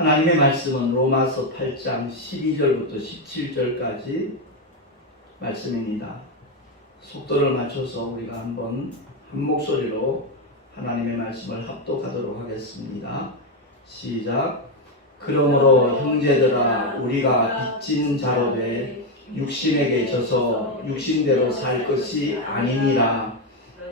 하나님의 말씀은 로마서 8장 12절부터 17절까지 말씀입니다. 속도를 맞춰서 우리가 한번 한 목소리로 하나님의 말씀을 합독하도록 하겠습니다. 시작. 그러므로 형제들아 우리가 빚진 자로 돼 육신에게 져서 육신대로 살 것이 아니니라.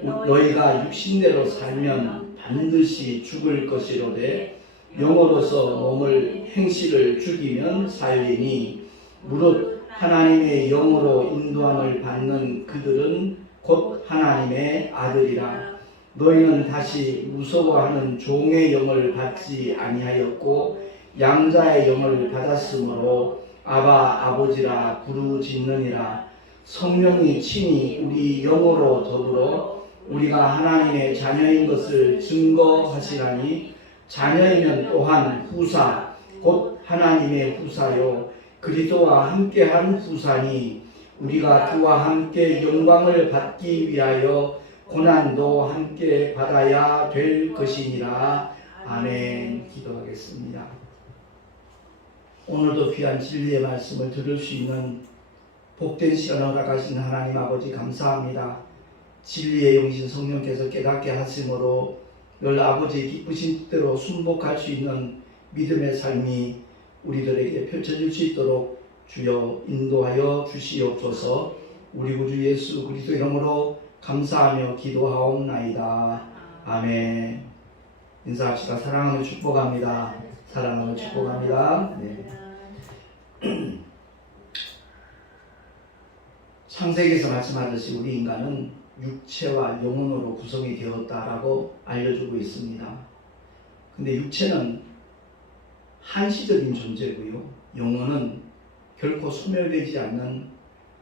너희가 육신대로 살면 반드시 죽을 것이로되 영으로서 몸을 행실을 죽이면 살리니 무릇 하나님의 영으로 인도함을 받는 그들은 곧 하나님의 아들이라. 너희는 다시 무서워하는 종의 영을 받지 아니하였고 양자의 영을 받았으므로 아바 아버지라 부르짖느니라. 성령이 친히 우리 영으로 더불어 우리가 하나님의 자녀인 것을 증거하시라니 자녀이면 또한 후사 곧 하나님의 후사요 그리스도와 함께한 후사니 우리가 그와 함께 영광을 받기 위하여 고난도 함께 받아야 될 것이니라. 아멘. 기도하겠습니다. 오늘도 귀한 진리의 말씀을 들을 수 있는 복된 시간을 허락하신 하나님 아버지 감사합니다. 진리의 영신 성령께서 깨닫게 하심으로 늘 아버지의 기쁘신 뜻대로 순복할 수 있는 믿음의 삶이 우리들에게 펼쳐질 수 있도록 주여 인도하여 주시옵소서. 우리 구주 예수 그리스도 이름으로 감사하며 기도하옵나이다. 아멘. 인사합시다. 사랑하며 축복합니다. 사랑하며 축복합니다. 네. 창세기에서 말씀하듯이 우리 인간은 육체와 영혼으로 구성이 되었다라고 알려주고 있습니다. 근데 육체는 한시적인 존재고요. 영혼은 결코 소멸되지 않는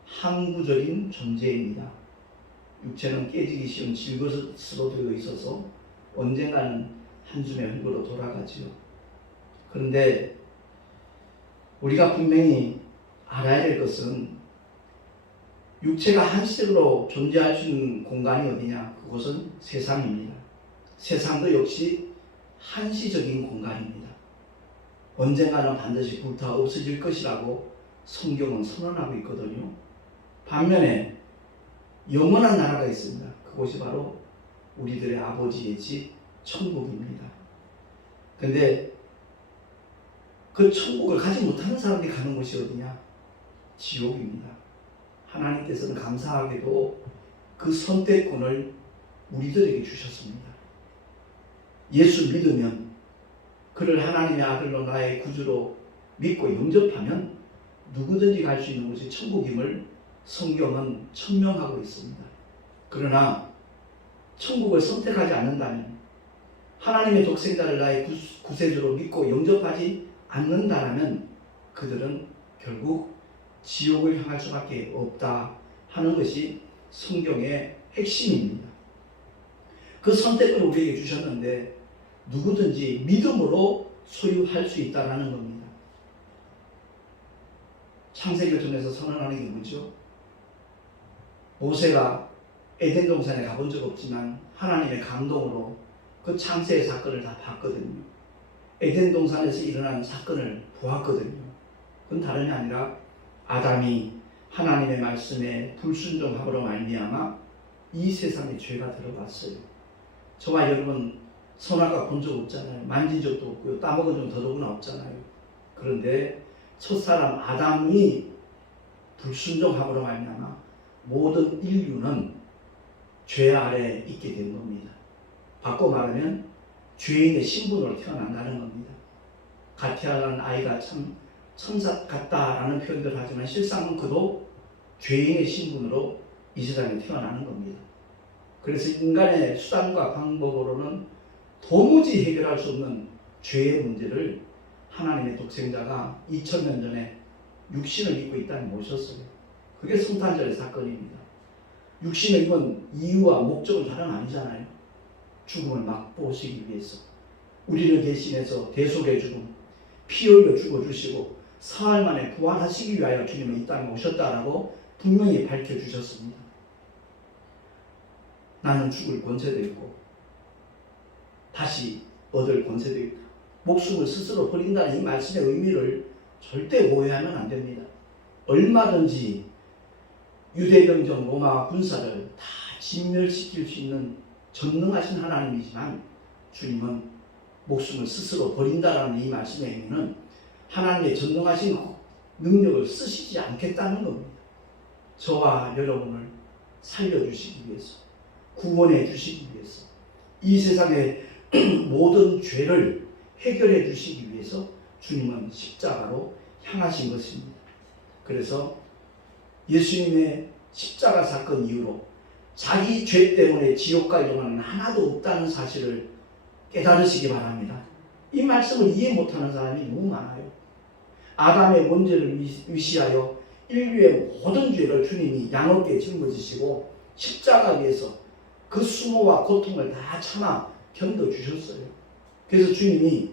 항구적인 존재입니다. 육체는 깨지기 쉬운 질것으로 되어 있어서 언젠가는 한 줌의 흙으로 돌아가지요. 그런데 우리가 분명히 알아야 될 것은 육체가 한시적으로 존재할 수 있는 공간이 어디냐? 그곳은 세상입니다. 세상도 역시 한시적인 공간입니다. 언젠가는 반드시 불타 없어질 것이라고 성경은 선언하고 있거든요. 반면에 영원한 나라가 있습니다. 그곳이 바로 우리들의 아버지의 집 천국입니다. 근데 그 천국을 가지 못하는 사람들이 가는 곳이 어디냐? 지옥입니다. 하나님께서는 감사하게도 그 선택권을 우리들에게 주셨습니다. 예수 믿으면 그를 하나님의 아들로 나의 구주로 믿고 영접하면 누구든지 갈 수 있는 곳이 천국임을 성경은 천명하고 있습니다. 그러나 천국을 선택하지 않는다면 하나님의 독생자를 나의 구세주로 믿고 영접하지 않는다면 그들은 결국 지옥을 향할 수밖에 없다 하는 것이 성경의 핵심입니다. 그 선택을 우리에게 주셨는데 누구든지 믿음으로 소유할 수 있다는 겁니다. 창세기를 통해서 선언하는 게 뭐죠? 모세가 에덴 동산에 가본 적 없지만 하나님의 감동으로 그 창세의 사건을 다 봤거든요. 에덴 동산에서 일어난 사건을 보았거든요. 그건 다름이 아니라 아담이 하나님의 말씀에 불순종함으로 말미암아 이 세상에 죄가 들어갔어요. 저와 여러분 선악과 본 적 없잖아요. 만진 적도 없고요. 따먹은 적은 더더구나 없잖아요. 그런데 첫사람 아담이 불순종함으로 말미암아 모든 인류는 죄 아래 있게 된 겁니다. 바꿔 말하면 죄인의 신분으로 태어난다는 겁니다. 갓 태어난 아이가 참 천사 같다라는 표현들을 하지만 실상은 그도 죄인의 신분으로 이 세상에 태어나는 겁니다. 그래서 인간의 수단과 방법으로는 도무지 해결할 수 없는 죄의 문제를 하나님의 독생자가 2000년 전에 육신을 입고 이 땅에 모셨어요. 그게 성탄절의 사건입니다. 육신을 입은 이유와 목적은 다른 아니잖아요. 죽음을 맛보시기 위해서 우리를 대신해서 대속의 죽음, 피 흘려 죽어주시고 사흘 만에 부활하시기 위하여 주님은 이 땅에 오셨다라고 분명히 밝혀주셨습니다. 나는 죽을 권세도 있고 다시 얻을 권세도 있다. 목숨을 스스로 버린다는 이 말씀의 의미를 절대 오해하면 안 됩니다. 얼마든지 유대병정 로마 군사를 다 진멸시킬 수 있는 전능하신 하나님이지만 주님은 목숨을 스스로 버린다라는 이 말씀의 의미는 하나님의 전능하신 능력을 쓰시지 않겠다는 겁니다. 저와 여러분을 살려주시기 위해서, 구원해 주시기 위해서, 이 세상의 모든 죄를 해결해 주시기 위해서 주님은 십자가로 향하신 것입니다. 그래서 예수님의 십자가 사건 이후로 자기 죄 때문에 지옥 갈 영혼은 하나도 없다는 사실을 깨달으시기 바랍니다. 이 말씀을 이해 못하는 사람이 너무 많아요. 아담의 원죄를 위시하여 인류의 모든 죄를 주님이 양어깨에 짊어지시고 십자가 위에서 그 수모와 고통을 다 참아 견뎌주셨어요. 그래서 주님이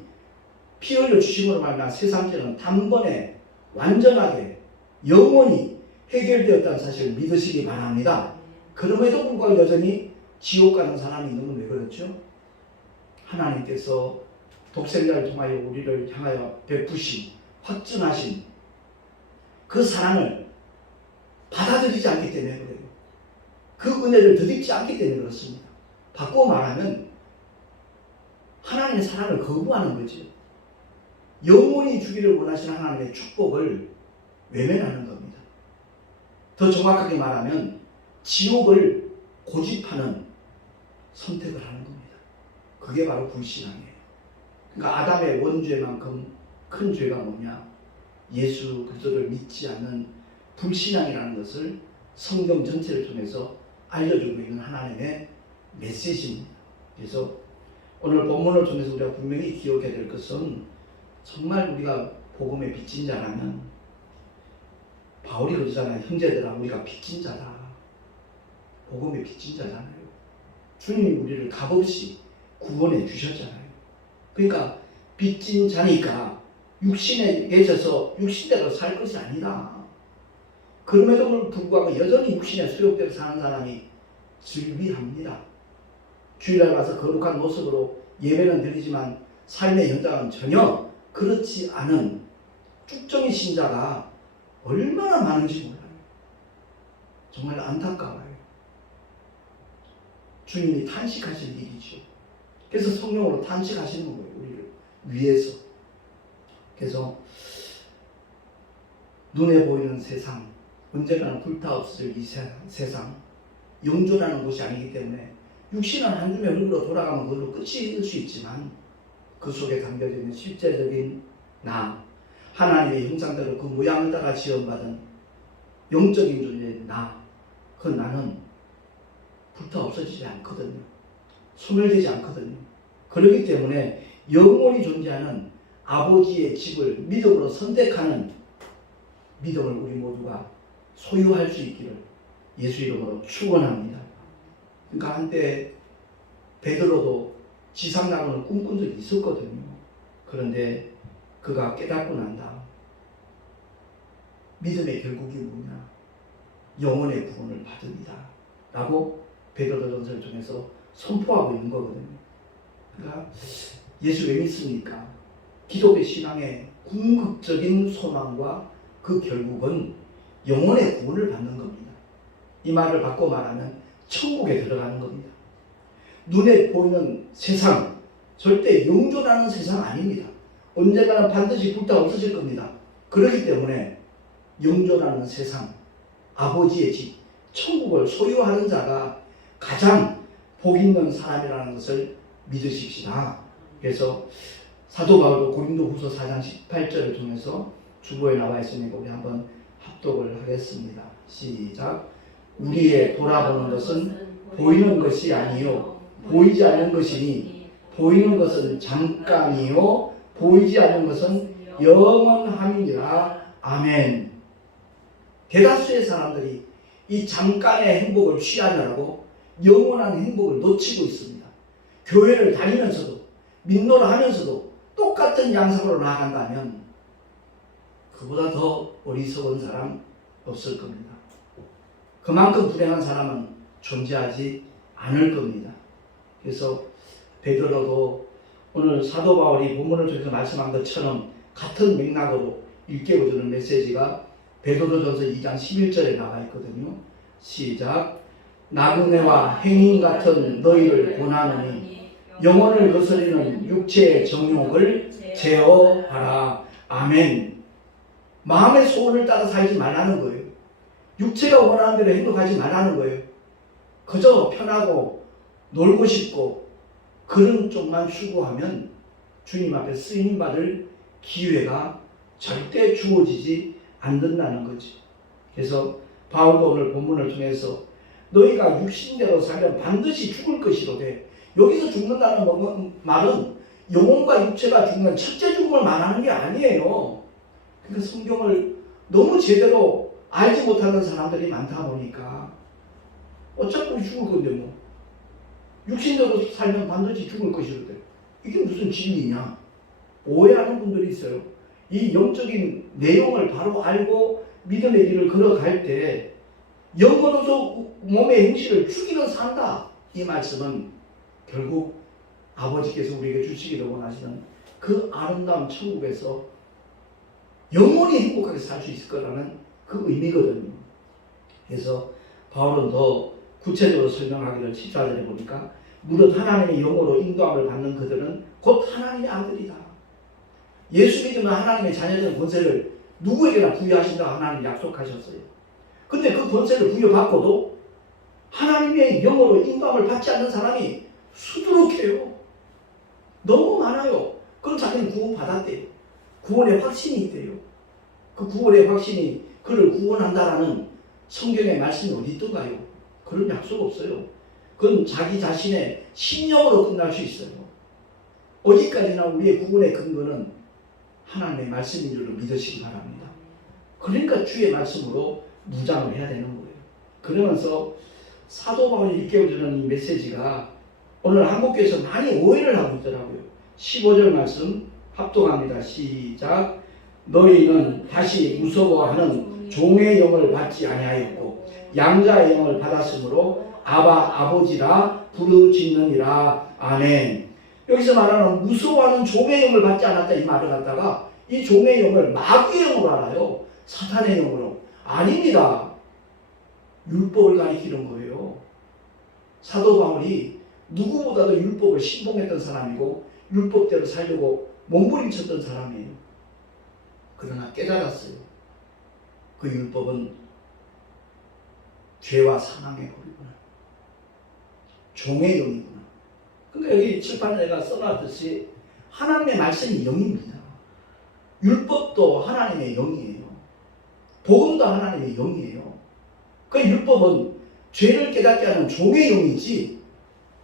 피 흘려 주심으로 말미암아 세상 죄는 단번에 완전하게 영원히 해결되었다는 사실을 믿으시기 바랍니다. 그럼에도 불구하고 여전히 지옥 가는 사람이 있는 건 왜 그렇죠? 하나님께서 독생자를 통하여 우리를 향하여 베푸신 확증하신 그 사랑을 받아들이지 않기 때문에 그래요. 그 은혜를 덧입지 않기 때문에 그렇습니다. 바꾸어 말하면 하나님의 사랑을 거부하는 거죠. 영원히 주기를 원하시는 하나님의 축복을 외면하는 겁니다. 더 정확하게 말하면 지옥을 고집하는 선택을 하는 겁니다. 그게 바로 불신앙이에요. 그러니까 아담의 원죄만큼 큰 죄가 뭐냐? 예수 그리스도를 믿지 않는 불신앙이라는 것을 성경 전체를 통해서 알려주고 있는 하나님의 메시지입니다. 그래서 오늘 본문을 통해서 우리가 분명히 기억해야 될 것은 정말 우리가 복음의 빚진 자라면 바울이 그러잖아요. 형제들아 우리가 빚진 자다. 복음의 빚진 자잖아요. 주님이 우리를 값없이 구원해 주셨잖아요. 그러니까 빚진 자니까 육신에 계셔서 육신대로 살 것이 아니다. 그럼에도 불구하고 여전히 육신에 수욕대로 사는 사람이 즐비합니다. 주일날 와서 거룩한 모습으로 예배는 드리지만 삶의 현장은 전혀 그렇지 않은 쭉정이 신자가 얼마나 많은지 몰라요. 정말 안타까워요. 주님이 탄식하실 일이죠. 그래서 성령으로 탄식하시는 거예요. 우리를 위해서. 그래서 눈에 보이는 세상, 언젠가는 불타없을 이 세상, 영존하는 곳이 아니기 때문에 육신은 한 줌의 흐름으로 돌아가면 그걸로 끝일 수 있지만 그 속에 담겨져 있는 실제적인 나, 하나님의 형상대로 그 모양을 따라 지원받은 영적인 존재의 나, 그 나는 불타 없어지지 않거든요. 소멸되지 않거든요. 그렇기 때문에 영원히 존재하는 아버지의 집을 믿음으로 선택하는 믿음을 우리 모두가 소유할 수 있기를 예수 이름으로 축원합니다. 그러니까 한때 베드로도 지상낙원을 꿈꾼 적이 있었거든요. 그런데 그가 깨닫고 난 다음 믿음의 결국이 뭐냐? 영혼의 구원을 받습니다. 라고 베드로전서를 통해서 선포하고 있는 거거든요. 그러니까 예수 왜 믿습니까? 기독의 신앙의 궁극적인 소망과 그 결국은 영혼의 구원을 받는 겁니다. 이 말을 바꿔 말하면 천국에 들어가는 겁니다. 눈에 보이는 세상, 절대 영존하는 세상 아닙니다. 언젠가는 반드시 불타 없어질 겁니다. 그렇기 때문에 영존하는 세상, 아버지의 집, 천국을 소유하는 자가 가장 복 있는 사람이라는 것을 믿으십시다. 그래서 사도 바울도 고린도후서 4장 18절을 통해서 주보에 나와 있으니까 우리 한번 합독을 하겠습니다. 시작. 우리의 돌아보는 것은 보이는 것이 아니요 보이지 않는 것이니 보이는 것은 잠깐이요 보이지 않는 것은 영원함이니라. 아멘. 대다수의 사람들이 이 잠깐의 행복을 취하느라고 영원한 행복을 놓치고 있습니다. 교회를 다니면서도 민노를 하면서도 똑같은 양상으로 나아간다면 그보다 더 어리석은 사람 없을 겁니다. 그만큼 불행한 사람은 존재하지 않을 겁니다. 그래서 베드로도 오늘 사도 바울이 본문을 통해서 말씀한 것처럼 같은 맥락으로 일깨워주는 메시지가 베드로전서 2장 11절에 나와 있거든요. 시작. 나그네와 행인 같은 너희를 권하노니 영혼을 거스리는 육체의 정욕을 제어하라. 아멘. 마음의 소원을 따라 살지 말라는 거예요. 육체가 원하는 대로 행동하지 말라는 거예요. 그저 편하고 놀고 싶고 그런 쪽만 추구하면 주님 앞에 쓰임받을 기회가 절대 주어지지 않는다는 거지. 그래서 바울도 오늘 본문을 통해서 너희가 육신대로 살면 반드시 죽을 것이로되, 여기서 죽는다는 말은 영혼과 육체가 죽는 첫째 죽음을 말하는 게 아니에요. 그러니까 성경을 너무 제대로 알지 못하는 사람들이 많다 보니까 어차피 죽을 건데 뭐 육신대로 살면 반드시 죽을 것이로되, 이게 무슨 진리냐 오해하는 분들이 있어요. 이 영적인 내용을 바로 알고 믿음의 길을 걸어갈 때 영으로서 몸의 행실을 죽이는 산다, 이 말씀은 결국 아버지께서 우리에게 주시기를 원하시는 그 아름다운 천국에서 영원히 행복하게 살 수 있을 거라는 그 의미거든요. 그래서 바울은 더 구체적으로 설명하기를 14절에 보니까 무릇 하나님의 영으로 인도함을 받는 그들은 곧 하나님의 아들이다. 예수 믿으면 하나님의 자녀되는 권세를 누구에게나 부여하신다고 하나님 약속하셨어요. 근데 그 권세를 부여받고도 하나님의 영으로 인도함을 받지 않는 사람이 수두룩해요. 너무 많아요. 그럼 자기는 구원받았대요. 구원의 확신이 있대요. 그 구원의 확신이 그를 구원한다라는 성경의 말씀이 어디 있던가요? 그런 약속 없어요. 그건 자기 자신의 신념으로 끝날 수 있어요. 어디까지나 우리의 구원의 근거는 하나님의 말씀인 줄로 믿으시기 바랍니다. 그러니까 주의 말씀으로 무장을 해야 되는 거예요. 그러면서 사도 바울이 일깨워주는 이 메시지가 오늘 한국교회에서 많이 오해를 하고 있더라고요. 15절 말씀 합독합니다. 시작. 너희는 다시 무서워하는 종의 영을 받지 아니하였고 양자의 영을 받았으므로 아바 아버지라 부르짖느니라. 아멘. 여기서 말하는 무서워하는 종의 영을 받지 않았다, 이 말을 갖다가 이 종의 영을 마귀의 영으로 알아요. 사탄의 영으로. 아닙니다. 율법을 가리키는 거예요. 사도 바울이 누구보다도 율법을 신봉했던 사람이고 율법대로 살려고 몸부림쳤던 사람이에요. 그러나 깨달았어요. 그 율법은 죄와 사망의 고리구나. 종의 영이구나. 그러니까 여기 칠판에가 써놨듯이 하나님의 말씀이 영입니다. 율법도 하나님의 영이에요. 복음도 하나님의 영이에요. 그 율법은 죄를 깨닫게 하는 종의 영이지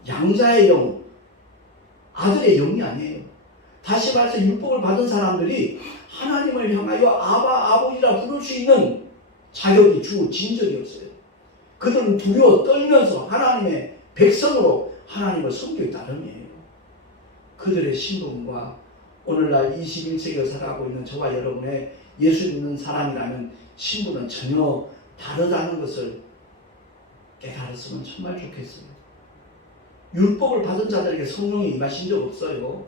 양자의 영, 아들의 영이 아니에요. 다시 말해서 율법을 받은 사람들이 하나님을 향하여 아바 아버지라 부를 수 있는 자격이 주어진 적이 없어요. 그들은 두려워 떨면서 하나님의 백성으로 하나님을 섬길 따름이에요. 그들의 신분과 오늘날 21세기를 살아가고 있는 저와 여러분의 예수 믿는 사람이라면 신분은 전혀 다르다는 것을 깨달았으면 정말 좋겠어요. 율법을 받은 자들에게 성령이 임하신 적 없어요.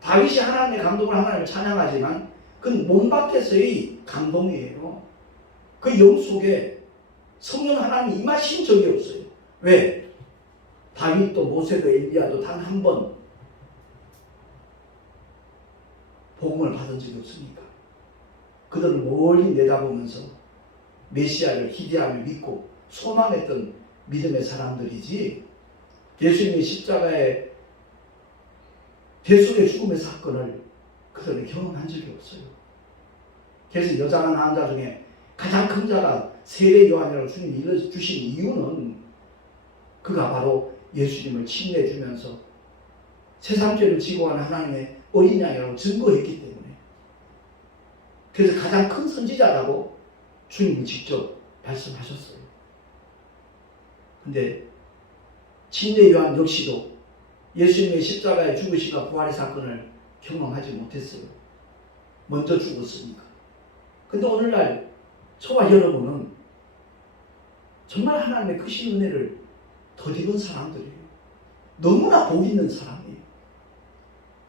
다윗이 하나님의 감동을 하나님을 찬양하지만 그건 몸 밖에서의 감동이에요. 그 영 속에 성령 하나님이 임하신 적이 없어요. 왜? 다윗도 모세도 엘리야도 단 한 번 복음을 받은 적이 없으니까. 그들은 멀리 내다보면서 메시아를 기대하며 믿고 소망했던 믿음의 사람들이지, 예수님의 십자가의 대속의 죽음의 사건을 그들은 경험한 적이 없어요. 그래서 여자나 남자 중에 가장 큰 자가 세례 요한이라고 주님이 일러주신 이유는 그가 바로 예수님을 침례해주면서 세상 죄를 지고 간 하나님의 어린 양이라고 증거했기 때문에, 그래서 가장 큰 선지자라고 주님이 직접 말씀하셨어요. 근데 침례 요한 역시도 예수님의 십자가의 죽으심과 부활의 사건을 경험하지 못했어요. 먼저 죽었으니까. 근데 오늘날 저와 여러분은 정말 하나님의 크신 은혜를 덧입은 사람들이에요. 너무나 복 있는 사람이에요.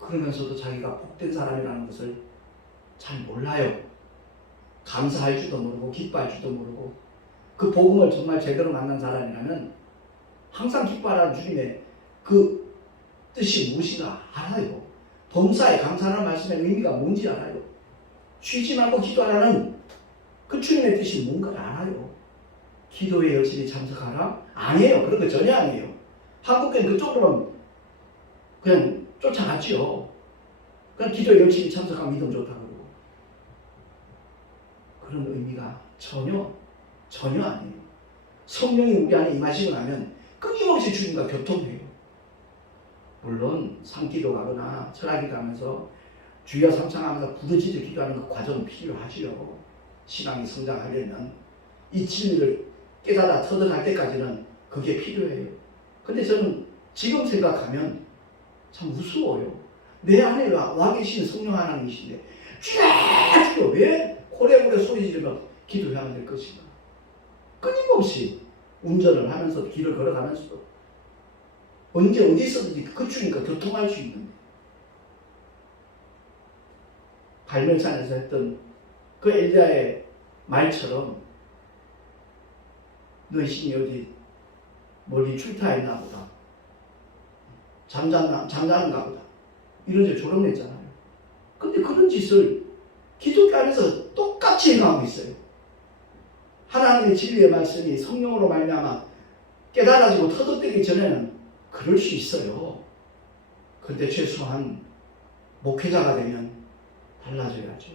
그러면서도 자기가 복된 사람이라는 것을 잘 몰라요. 감사할 줄도 모르고 기뻐할 줄도 모르고 그 복음을 정말 제대로 만난 사람이라면 항상 기뻐하라는 주님의 그 뜻이 무엇인가 알아요. 범사에 감사하는 말씀의 의미가 뭔지 알아요. 쉬지 말고 기도하라는 그 주님의 뜻이 뭔가를 알아요. 기도에 열심히 참석하라? 아니에요. 그런 거 전혀 아니에요. 한국교회는 그쪽으로는 그냥 쫓아갔죠. 그냥 기도에 열심히 참석하면 믿음 좋다고. 그런 의미가 전혀 아니에요. 성령이 우리 안에 임하시고 나면 끊임없이 주님과 교통해요. 물론 산기도 가거나 철학기도 하면서 주여 삼창하면서 부르짖어 기도하는 그 과정은 필요하지요. 신앙이 성장하려면 이 진리를 깨달아 터득할 때까지는 그게 필요해요. 근데 저는 지금 생각하면 참 무서워요. 내 안에 와 계신 성령 하나님이신데 주여 왜 고래고래 소리 지르며 기도해야 될 것인가. 끊임없이 운전을 하면서 길을 걸어가면서도 언제 어디 있어든지 그 주니까 교통할 수 있는데 갈멜산에서 했던 그 엘리야의 말처럼 너희 신이 어디 멀리 출타했나 보다. 잠자는가 보다. 이런 데 조롱했잖아요. 근데 그런 짓을 기독교 안에서 똑같이 행하고 있어요. 하나님의 진리의 말씀이 성령으로 말미암아 깨달아지고 터득되기 전에는 그럴 수 있어요. 그런데 최소한 목회자가 되면 달라져야죠.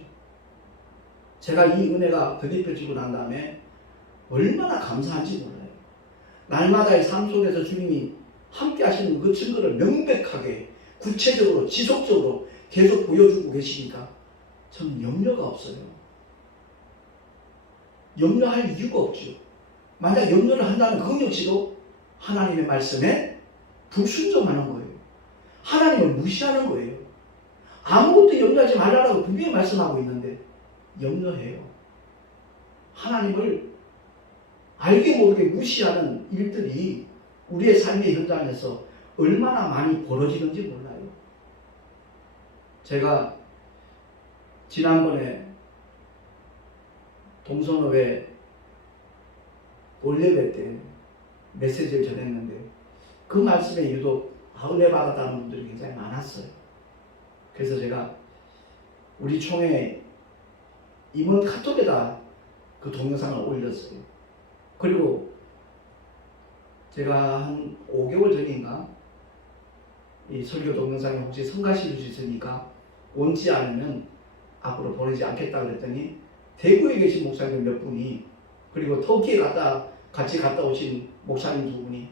제가 이 은혜가 덧입혀지고 난 다음에 얼마나 감사한지 몰라요. 날마다의 삶 속에서 주님이 함께 하시는 그 증거를 명백하게 구체적으로 지속적으로 계속 보여주고 계시니까 저는 염려가 없어요. 염려할 이유가 없죠. 만약 염려를 한다면 그건 역시도 하나님의 말씀에 불순종하는 거예요. 하나님을 무시하는 거예요. 아무것도 염려하지 말라고 분명히 말씀하고 있는데 염려해요. 하나님을 알게 모르게 무시하는 일들이 우리의 삶의 현장에서 얼마나 많이 벌어지는지 몰라요. 제가 지난번에 동선호회 올예배 때 메시지를 전했는데 그 말씀에 유독 은혜 받았다는 분들이 굉장히 많았어요. 그래서 제가 우리 총회 임원 카톡에다 그 동영상을 올렸어요. 그리고 제가 한 5개월 전인가 이 설교 동영상에 혹시 성가실 수 있으니까 원치 않으면 앞으로 보내지 않겠다 그랬더니 대구에 계신 목사님 몇 분이 그리고 터키에 같이 갔다 오신 목사님 2분이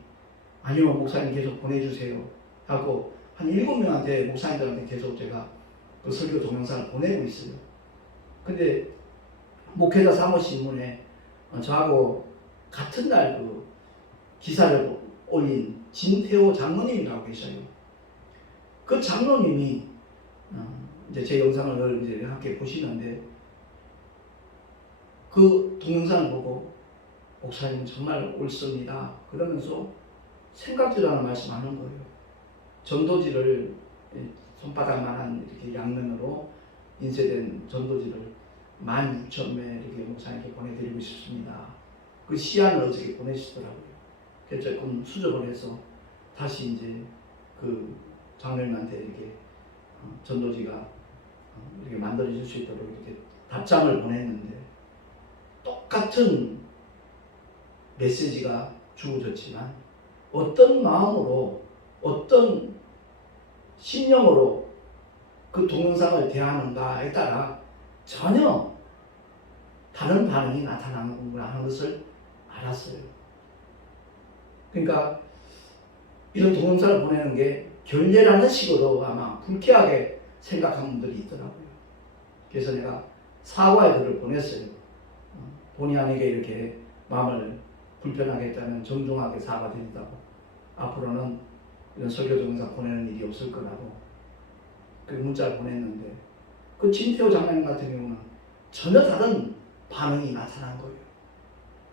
아니요 목사님 계속 보내주세요 하고 한 7명한테 목사님들한테 계속 제가 그 설교 동영상을 보내고 있어요. 근데 목회자 사무신문에 저하고 같은 날 그 기사를 올린 진태호 장로님이라고 계셔요. 그 장로님이 이제 제 영상을 이제 함께 보시는데 그 동영상을 보고 목사님 정말 옳습니다. 그러면서 생각지도 않은 말씀하는 거예요. 전도지를 손바닥만한 이렇게 양면으로 인쇄된 전도지를 16,000매 이렇게 목사님께 보내드리고 싶습니다. 그 시안을 어저께 보내시더라고요. 그래서 조금 수정을 해서 다시 이제 그 장로님한테 이렇게 전도지가 이렇게 만들어질 수 있도록 이렇게 답장을 보냈는데 똑같은 메시지가 주어졌지만 어떤 마음으로 어떤 신념으로 그 동영상을 대하는가에 따라 전혀 다른 반응이 나타나는구나 하는 것을 알았어요. 그러니까 이런 동영상을 보내는 게 결례라는 식으로 아마 불쾌하게 생각한 분들이 있더라고요. 그래서 내가 사과의 글을 보냈어요. 본의 아니게 이렇게 마음을 불편하게 했다면 정중하게 사과드린다고 앞으로는 이런 설교 동영상 보내는 일이 없을 거라고 그 문자를 보냈는데 그 진태호 장로님 같은 경우는 전혀 다른 반응이 나타난 거예요.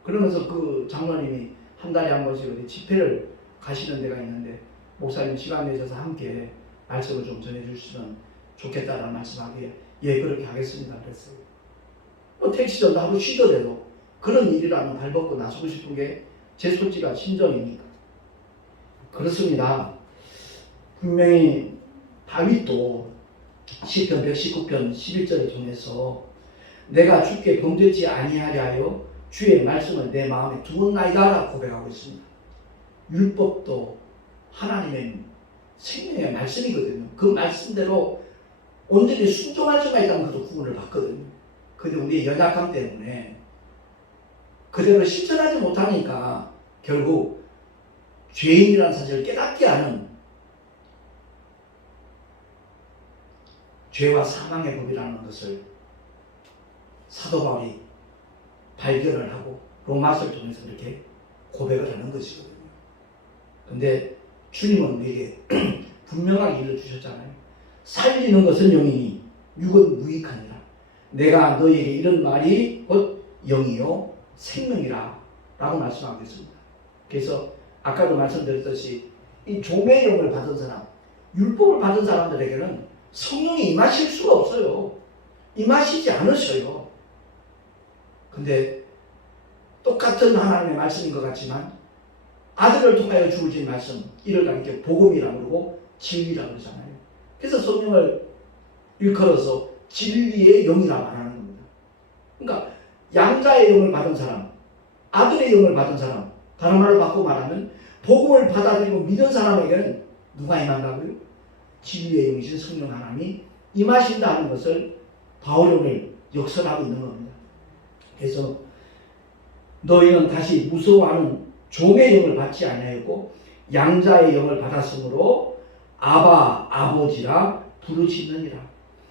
그러면서 그 장로님이 한 달에 한 번씩 어디 집회를 가시는 데가 있는데 목사님 시간 내셔서 함께 말씀을 좀 전해주시면 좋겠다라는 말씀하기에 예 그렇게 하겠습니다 그랬어요. 택시전도 하루 쉬더라도 그런 일이라면 발벗고 나서고 싶은 게 제 솔직한 심정이니까 그렇습니다. 분명히 다윗도 시편 119편 11절을 통해서 내가 주께 범죄치 아니하려 하여 주의 말씀을 내 마음에 두었나이다라고 고백하고 있습니다. 율법도 하나님의 생명의 말씀이거든요. 그 말씀대로 온전히 순종할 수가 있다면 그도 구원을 받거든요. 근데 우리의 연약함 때문에 그대로 실천하지 못하니까 결국 죄인이라는 사실을 깨닫지 않은 죄와 사망의 법이라는 것을 사도 바울이 발견을 하고 로마서를 통해서 그렇게 고백을 하는 것이거든요. 근데 주님은 우리에게 분명하게 일러주셨잖아요. 살리는 것은 영이니 육은 무익하니라. 내가 너에게 이런 말이 곧 영이요 생명이라 라고 말씀하고 있습니다. 그래서 아까도 말씀드렸듯이 이 종의 영을 받은 사람, 율법을 받은 사람들에게는 성령이 임하실 수가 없어요. 임하시지 않으셔요. 근데 똑같은 하나님의 말씀인 것 같지만 아들을 통하여 주어진 말씀, 이를 함께 복음이라고 그러고 진리라고 그러잖아요. 그래서 성령을 일컬어서 진리의 영이라 말하는 겁니다. 그러니까 양자의 영을 받은 사람, 아들의 영을 받은 사람, 다른 말로 바꿔 말하면 복음을 받아들이고 믿은 사람에게는 누가 임한다고요? 진리의 영이신 성령 하나님이 임하신다는 것을 바울이 오늘 역설하고 있는 겁니다. 그래서 너희는 다시 무서워하는 종의 영을 받지 아니하였고 양자의 영을 받았으므로 아바 아버지라 부르짖느니라.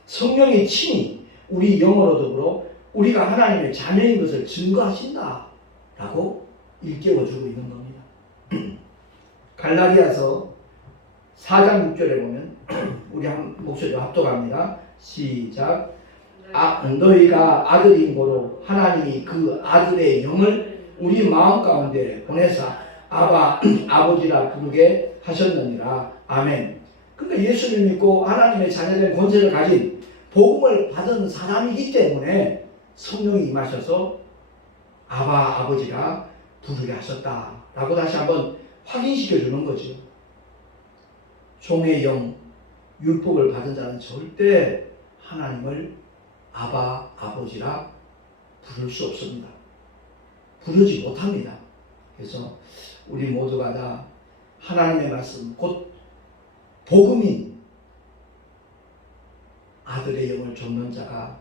성령이 친히 우리 영으로 더불어 우리가 하나님의 자녀인 것을 증거하신다 라고 일깨워주고 있는 겁니다. 갈라디아서 4장 6절에 보면 우리 한 목소리로 합독합니다. 시작. 너희가 아들인 고로 하나님이 그 아들의 영을 우리 마음 가운데 보내사 아바 아버지라 부르게 하셨느니라. 아멘. 그러니까 예수를 믿고 하나님의 자녀된 권세를 가진 복음을 받은 사람이기 때문에 성령이 임하셔서 아바 아버지라 부르게 하셨다라고 다시 한번 확인시켜 주는 거죠. 종의 영, 율법을 받은 자는 절대 하나님을 아바 아버지라 부를 수 없습니다. 부르지 못합니다. 그래서 우리 모두가 다 하나님의 말씀, 곧 복음인 아들의 영을 좇는 자가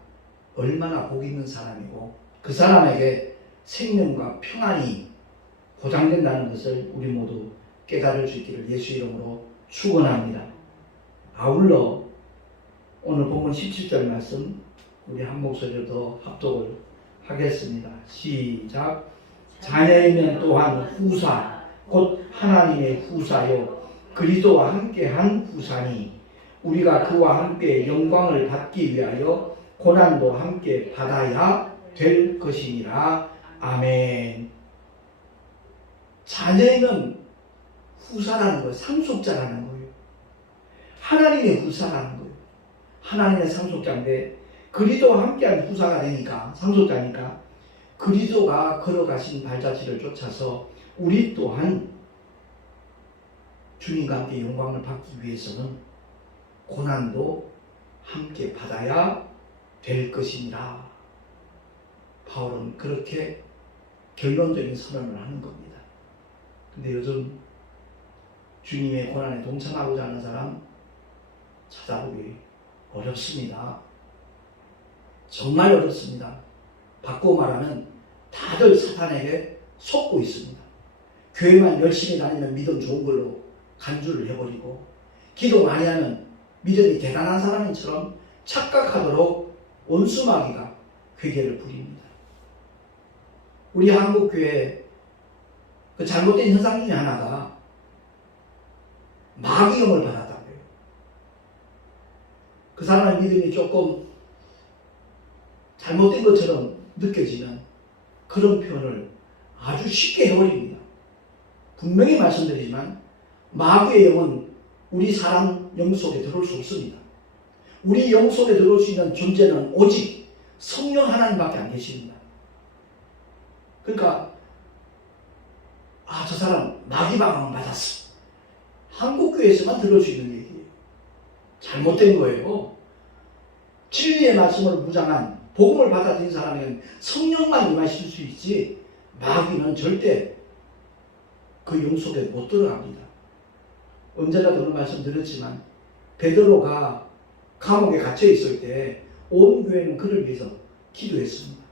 얼마나 복 있는 사람이고 그 사람에게 생명과 평안이 보장된다는 것을 우리 모두 깨달을 수 있기를 예수 이름으로 축원합니다. 아울러 오늘 본문 17절 말씀 우리 한 목소리로 더 합독을 하겠습니다. 시작. 자녀이면 또한 후사 곧 하나님의 후사요 그리스도와 함께한 후사니 우리가 그와 함께 영광을 받기 위하여 고난도 함께 받아야 될 것이니라. 아멘. 자녀이면 후사라는 거예요. 상속자라는 거예요. 하나님의 후사라는 거예요. 하나님의 상속자인데 그리스도와 함께한 후사가 되니까 상속자니까 그리스도가 걸어가신 발자취를 쫓아서 우리 또한 주님과 함께 영광을 받기 위해서는 고난도 함께 받아야 될 것이니라. 바울은 그렇게 결론적인 선언을 하는 겁니다. 근데 요즘 주님의 고난에 동참하고자 하는 사람 찾아보기 어렵습니다. 정말 어렵습니다. 바꾸고 말하면 다들 사탄에게 속고 있습니다. 교회만 열심히 다니면 믿음 좋은 걸로 간주를 해버리고 기도 많이 하면 믿음이 대단한 사람인처럼 착각하도록 원수마귀가 괴계를 부립니다. 우리 한국교회 그 잘못된 현상 중에 하나가 마귀영을 받았다고 해요. 그 사람의 믿음이 조금 잘못된 것처럼 느껴지면 그런 표현을 아주 쉽게 해버립니다. 분명히 말씀드리지만 마귀의 영은 우리 사람 영 속에 들어올 수 없습니다. 우리 영 속에 들어올 수 있는 존재는 오직 성령 하나님밖에 안 계십니다. 그러니까 저 사람 마귀 방황 받았어. 한국교회에서만 들을 수 있는 얘기예요. 잘못된 거예요. 진리의 말씀을 무장한 복음을 받아들인 사람에게는 성령만 임하실 수 있지 마귀는 절대 그 영 속에 못 들어갑니다. 언제라도 오늘 말씀드렸지만 베드로가 감옥에 갇혀 있을 때 온 교회는 그를 위해서 기도했습니다.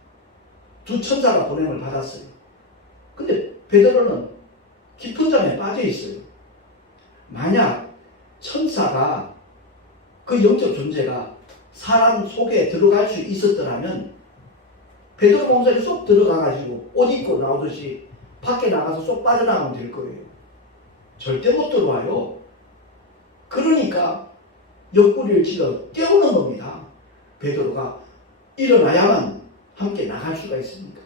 두 천사가 보냄을 받았어요. 근데 베드로는 깊은 잠에 빠져 있어요. 만약 천사가 그 영적 존재가 사람 속에 들어갈 수 있었더라면 베드로 몸속에 쏙 들어가가지고 옷 입고 나오듯이 밖에 나가서 쏙 빠져나가면 될 거예요. 절대 못 들어와요. 그러니까 옆구리를 찔러 깨우는 겁니다. 베드로가 일어나야만 함께 나갈 수가 있습니까?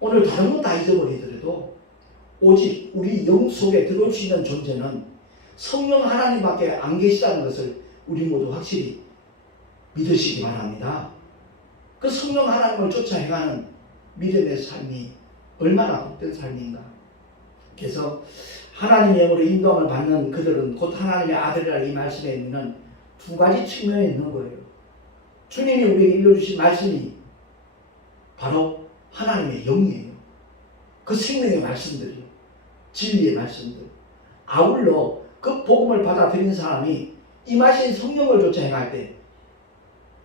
오늘 다른 건 다 잊어버리더라도 오직 우리 영 속에 들어올 수 있는 존재는 성령 하나님밖에 안 계시다는 것을 우리 모두 확실히 믿으시기 바랍니다. 그 성령 하나님을 쫓아 행하는 믿음의 삶이 얼마나 복된 삶인가. 그래서 하나님의 영으로 인도함을 받는 그들은 곧 하나님의 아들이라 이 말씀에 있는 두 가지 측면이 있는 거예요. 주님이 우리에게 일러주신 말씀이 바로 하나님의 영이에요. 그 생명의 말씀들이요. 진리의 말씀들. 아울러 그 복음을 받아들인 사람이 임하신 성령을 쫓아 행할 때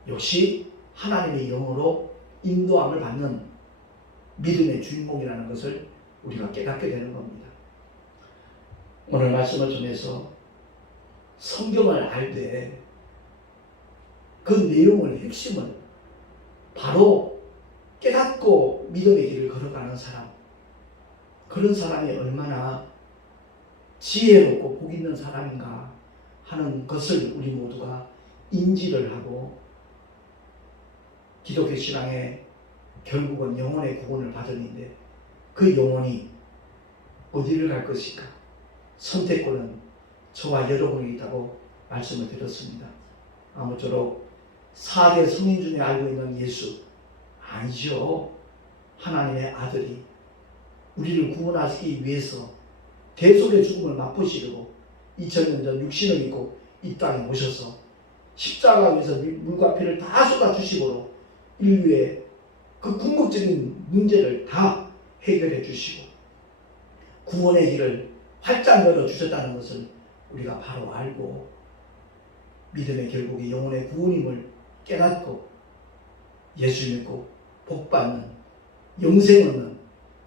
역시 하나님의 영으로 인도함을 받는 믿음의 주인공이라는 것을 우리가 깨닫게 되는 겁니다. 오늘 말씀을 통해서 성경을 알 때 그 내용을 핵심을 바로 깨닫고 믿음의 길을 걸어가는 사람, 그런 사람이 얼마나 지혜롭고 복 있는 사람인가 하는 것을 우리 모두가 인지를 하고 기독교 신앙의 결국은 영혼의 구원을 받으는데 그 영혼이 어디를 갈 것인가? 선택권은 저와 여러분이 있다고 말씀을 드렸습니다. 아무쪼록 4대 성인 중에 알고 있는 예수 아니죠. 하나님의 아들이 우리를 구원하시기 위해서 대속의 죽음을 맛보시려고 2000년 전 육신을 입고 이 땅에 오셔서 십자가 위에서 물과 피를 다 쏟아주시고 인류의 그 궁극적인 문제를 다 해결해 주시고 구원의 길을 활짝 열어주셨다는 것을 우리가 바로 알고 믿음의 결국이 영혼의 구원임을 깨닫고 예수 믿고 복받는 영생 얻는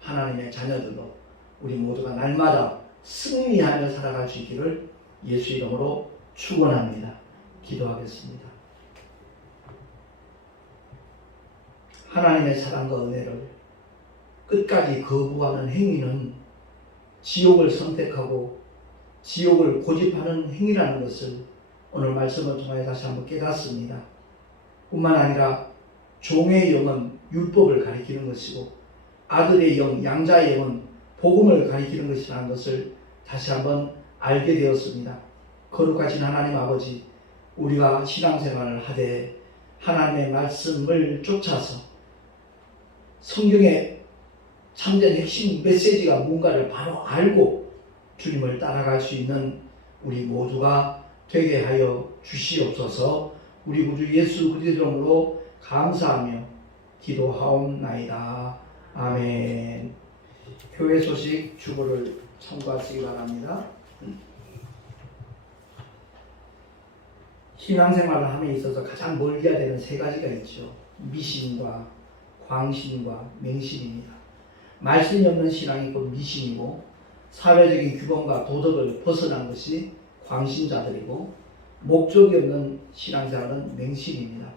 하나님의 자녀들로 우리 모두가 날마다 승리하며 살아갈 수 있기를 예수 이름으로 축원합니다. 기도하겠습니다. 하나님의 사랑과 은혜를 끝까지 거부하는 행위는 지옥을 선택하고 지옥을 고집하는 행위라는 것을 오늘 말씀을 통해 다시 한번 깨닫습니다. 뿐만 아니라 종의 영은 율법을 가리키는 것이고 아들의 영, 양자의 영은 복음을 가리키는 것이라는 것을 다시 한번 알게 되었습니다. 거룩하신 하나님 아버지, 우리가 신앙생활을 하되 하나님의 말씀을 쫓아서 성경의 참된 핵심 메시지가 뭔가를 바로 알고 주님을 따라갈 수 있는 우리 모두가 되게 하여 주시옵소서. 우리 구주 예수 그리스도 이름으로 감사하며 기도하옵나이다. 아멘. 교회 소식 주보를 참고하시기 바랍니다. 신앙생활을 함에 있어서 가장 멀리해야 되는 세 가지가 있죠. 미신과 광신과 맹신입니다. 말씀이 없는 신앙이 곧 미신이고 사회적인 규범과 도덕을 벗어난 것이 광신자들이고 목적이 없는 신앙생활은 맹신입니다.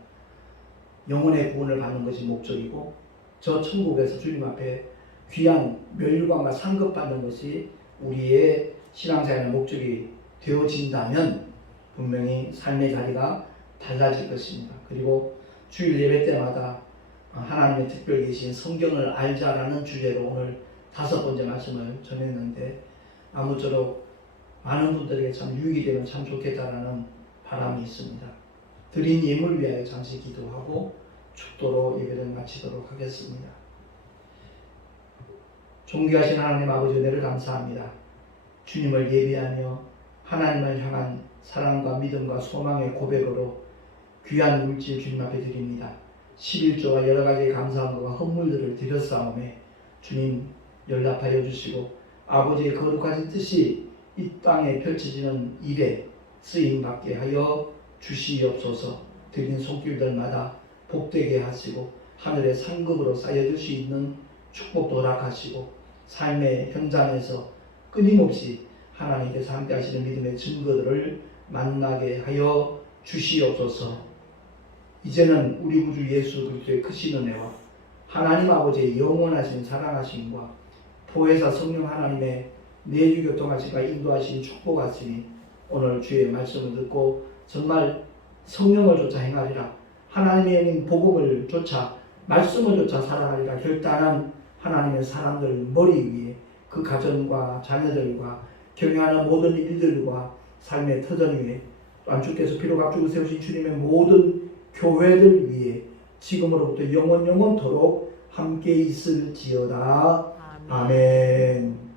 영혼의 구원을 받는 것이 목적이고 저 천국에서 주님 앞에 귀한 멸류관과 상급 받는 것이 우리의 신앙생활의 목적이 되어진다면 분명히 삶의 자리가 달라질 것입니다. 그리고 주일 예배 때마다 하나님의 특별 계신 성경을 알자라는 주제로 오늘 5번째 말씀을 전했는데 아무쪼록 많은 분들에게 참 유익이 되면 참 좋겠다라는 바람이 있습니다. 드린 예물 위하여 잠시 기도하고 축도로 예배를 마치도록 하겠습니다. 존귀하신 하나님 아버지 은혜를 감사합니다. 주님을 예배하며 하나님을 향한 사랑과 믿음과 소망의 고백으로 귀한 물질 주님 앞에 드립니다. 11조와 여러 가지 감사함과 헌물들을 드렸사오매 주님 연락하여 주시고 아버지의 거룩하신 뜻이 이 땅에 펼쳐지는 일에 쓰임받게 하여 주시옵소서. 드린 손길들마다 복되게 하시고 하늘의 상급으로 쌓여줄 수 있는 축복도 허락하시고 삶의 현장에서 끊임없이 하나님께서 함께 하시는 믿음의 증거들을 만나게 하여 주시옵소서. 이제는 우리 구주 예수 그리스도의 크신 은혜와 하나님 아버지의 영원하신 사랑하심과 보혜사 성령 하나님의 내주 교통하심과 인도하신 축복하심이 오늘 주의 말씀을 듣고 정말 성령을 쫓아 행하리라, 하나님의 영인 복음을 쫓아 말씀을 쫓아 살아가리라 결단한 하나님의 사람들 머리 위에 그 가정과 자녀들과 경영하는 모든 일들과 삶의 터전 위에 또한 주께서 피로 값주고 세우신 주님의 모든 교회들 위에 지금으로부터 영원토록 함께 있을지어다. 아멘.